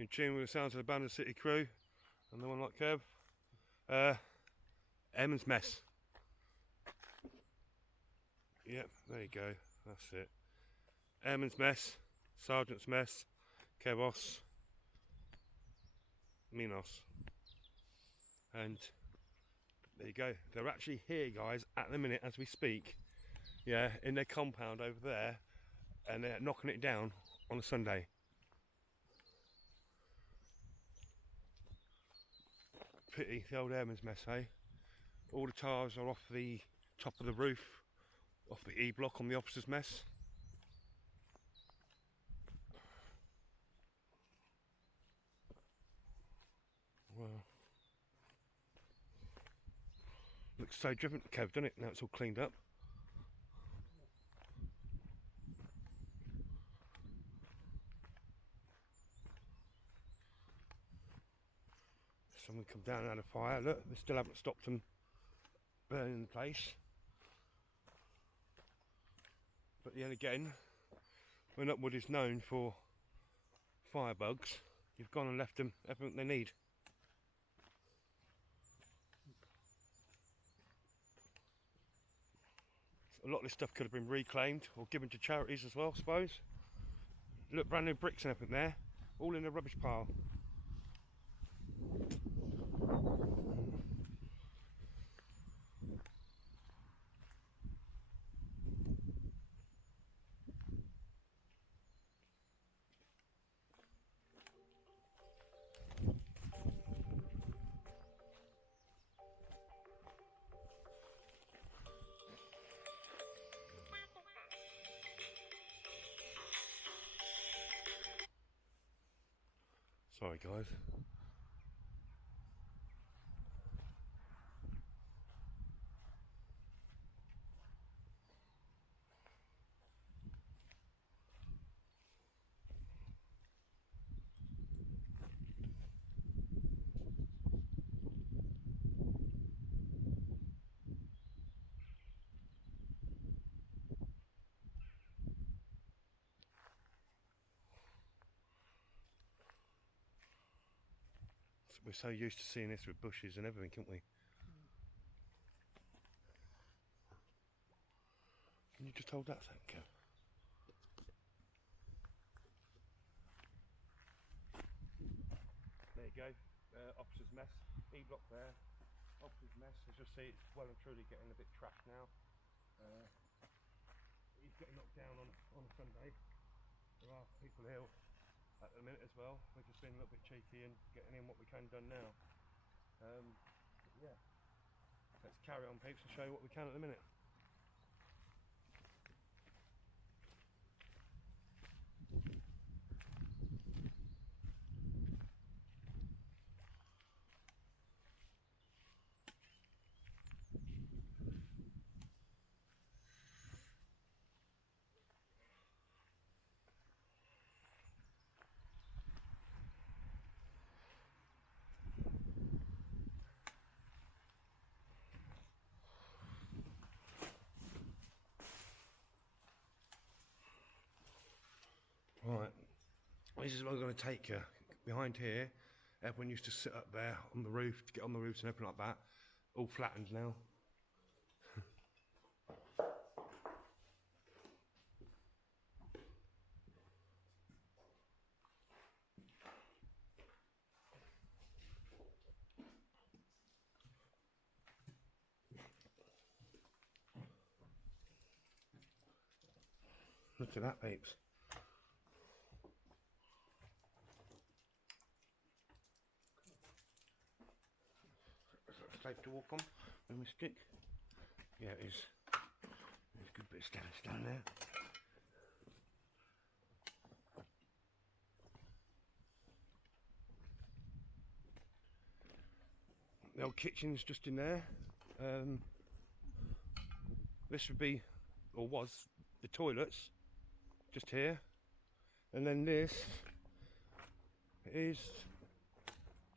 in tune with the sounds of the Abandoned City crew and the one like Kev. Emin's Mess. Yep, there you go, that's it. Airman's Mess, Sergeant's Mess, Kevos, Minos. And there you go, they're actually here, guys, at the minute as we speak. Yeah, in their compound over there, and they're knocking it down on a Sunday. Pity the old Airman's Mess, eh? All the tiles are off the top of the roof, off the E block on the officer's mess. Well, looks so different, Kev, doesn't it? Now it's all cleaned up. Someone come down and had a fire. Look, they still haven't stopped them burning the place. But then again, when Upwood is known for firebugs, you've gone and left them everything they need. A lot of this stuff could have been reclaimed or given to charities as well, I suppose. Look, brand new bricks and everything there, all in a rubbish pile. Sorry guys. We're so used to seeing this with bushes and everything, aren't we? Can you just hold that thing, Kev? There you go, officer's mess, E-block there, officer's mess. As you'll see, it's well and truly getting a bit trashed now. He's getting knocked down on a Sunday. There are people ill at the minute as well. We're just being a little bit cheeky and getting in what we can done now. Yeah, let's carry on, peeps, and show you what we can at the minute. Right, this is what I'm going to take you. Behind here, everyone used to sit up there on the roof, to get on the roofs and everything like that. All flattened now. Look at that, peeps. Safe to walk on with my stick. Yeah, it is. There's a good bit of stone there. The old kitchen's just in there. This would be, or was, the toilets, just here. And then this is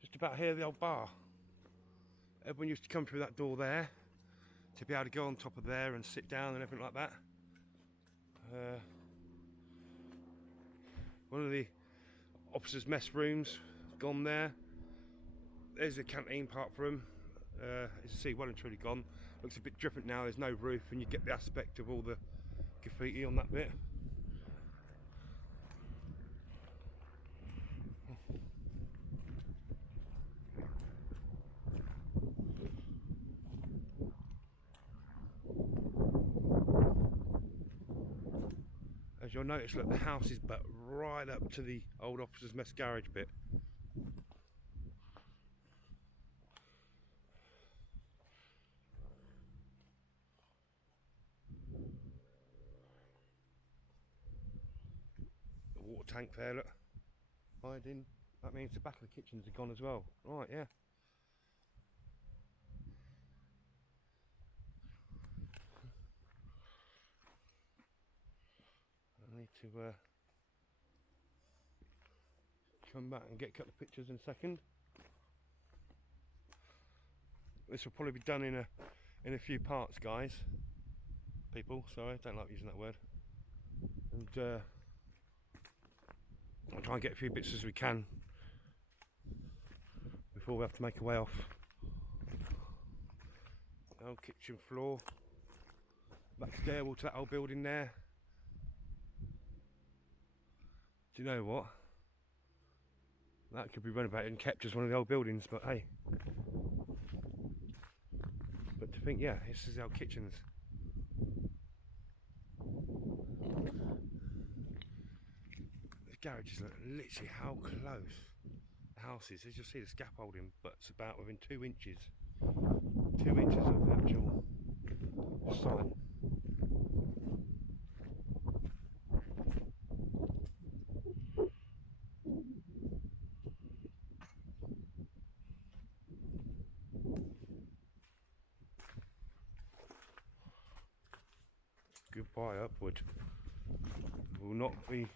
just about here, the old bar. Everyone used to come through that door there to be able to go on top of there and sit down and everything like that. One of the officers' mess rooms, gone there. There's the canteen part for them. As you see, well and truly gone. Looks a bit different now, there's no roof and you get the aspect of all the graffiti on that bit. As you'll notice, look, the house is but right up to the old officers' mess garage bit. The water tank there, look, hiding. That means the back of the kitchens are gone as well. Right, yeah. I need to come back and get a couple of pictures in a second. This will probably be done in a few parts, guys. People, sorry, don't like using that word. And I'll try and get a few bits as we can before we have to make our way off. Old kitchen floor, back stairwell to that old building there. Do you know what? That could be renovated and kept as one of the old buildings, but hey. But to think, yeah, this is our kitchens. The garage is literally how close the house is. As you'll see the scaffolding, but it's about within 2 inches. 2 inches of the actual site. Goodbye Upwood. We'll not be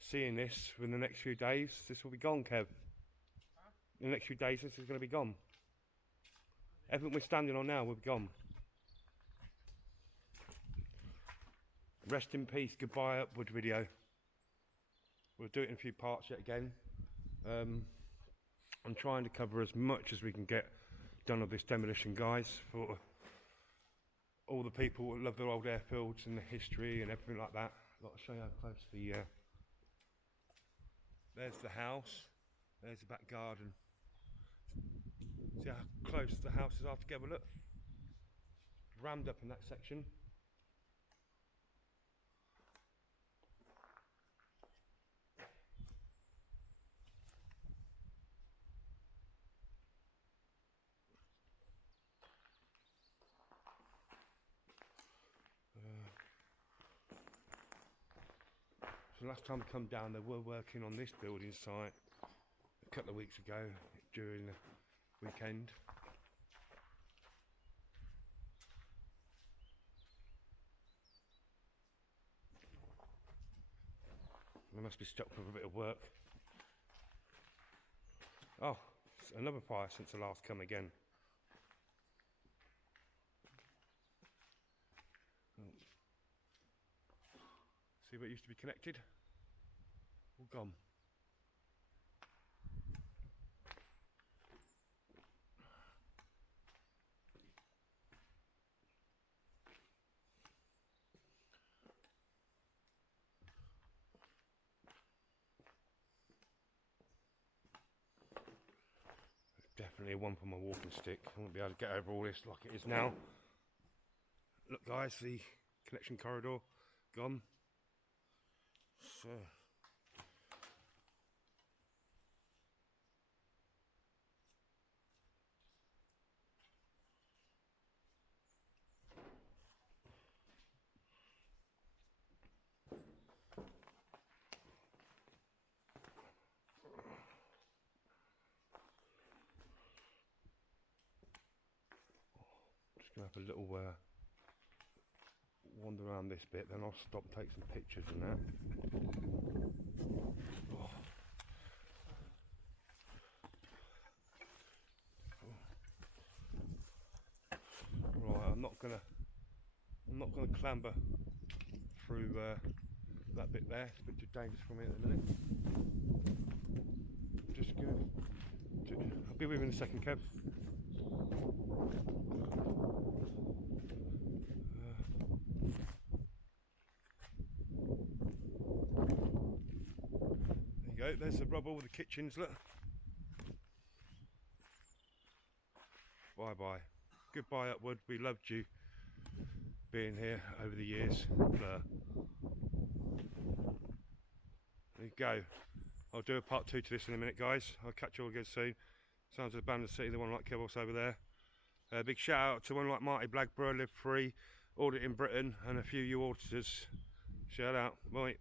seeing this in the next few days. This will be gone, Kev. In the next few days this is going to be gone. Everything we're standing on now will be gone. Rest in peace, goodbye Upwood video. We'll do it in a few parts yet again. I'm trying to cover as much as we can get done of this demolition, guys, for all the people that love their old airfields and the history and everything like that. I'll show you how close the there's the house, there's the back garden. See how close the houses are together, look. Rammed up in that section. So last time I come down, they were working on this building site a couple of weeks ago during the weekend. They must be stuck with a bit of work. Oh, another fire since the last come again. See what used to be connected? All gone. Definitely one for my walking stick. I won't be able to get over all this like it is now. Look guys, the connection corridor gone. So just gonna have a little wander around this bit, then I'll stop and take some pictures and that. Oh. Right, I'm not gonna clamber through that bit there. It's a bit too dangerous for me at the minute. Be with you in a second, Kev. There you go, there's the rubble with the kitchens, look. Bye bye. Goodbye Upwood, we loved you being here over the years. Fleur. There you go. I'll do a part 2 to this in a minute, guys. I'll catch you all again soon. Sounds of Abandoned City, the one like Kevos over there. Big shout out to one like Marty Blackburn, Live Free, Audit in Britain, and a few of you auditors. Shout out. Bye.